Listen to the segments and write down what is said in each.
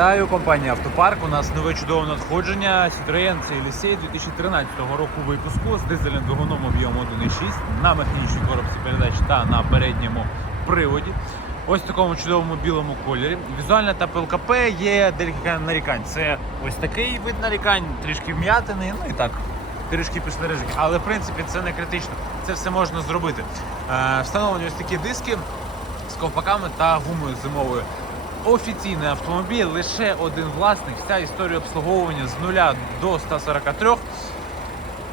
Вітаю, компанія Автопарк. У нас нове чудове надходження. Citroen Елісей 2013 року випуску з дизельним двигуном об'ємом 1.6 на механічній коробці передач та на передньому приводі. Ось в такому чудовому білому кольорі. Візуальна та ПЛКП є декілька нарікань. Це ось такий вид нарікань, трішки вм'ятини, ну і так. Трішки пішли але в принципі це не критично. Це все можна зробити. Е, встановлені ось такі диски з ковпаками та гумою зимовою. Офіційний автомобіль, лише один власник, вся історія обслуговування з 0 до 143.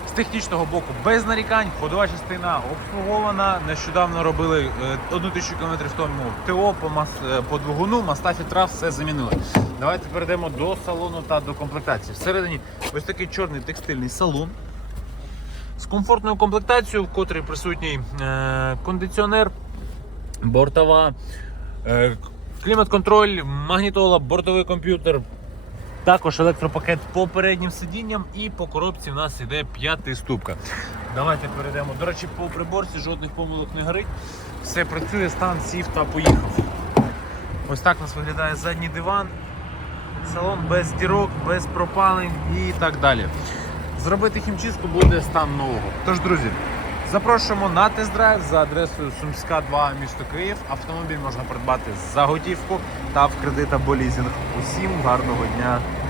З технічного боку без нарікань, ходова частина обслугована. Нещодавно робили е, одну тисячу кілометрів тому ТО по, мас, е, по двигуну, моста фільтра, все замінили. Давайте перейдемо до салону та до комплектації. Всередині ось такий чорний текстильний салон з комфортною комплектацією, в котрій присутній е, кондиціонер, бортова, е, клімат-контроль, магнітола, бортовий комп'ютер. Також електропакет по переднім сидінням і по коробці в нас йде п'ятий ступка. Давайте перейдемо. До речі, по приборці жодних помилок не горить. Все працює, стан сів та поїхав. Ось так у нас виглядає задній диван. Салон без дірок, без пропалень і так далі. Зробити хімчистку буде стан нового. Тож, друзі, запрошуємо на тест-драйв за адресою Сумська 2, місто Київ. Автомобіль можна придбати за готівку та в кредит або лізинг. Усім гарного дня!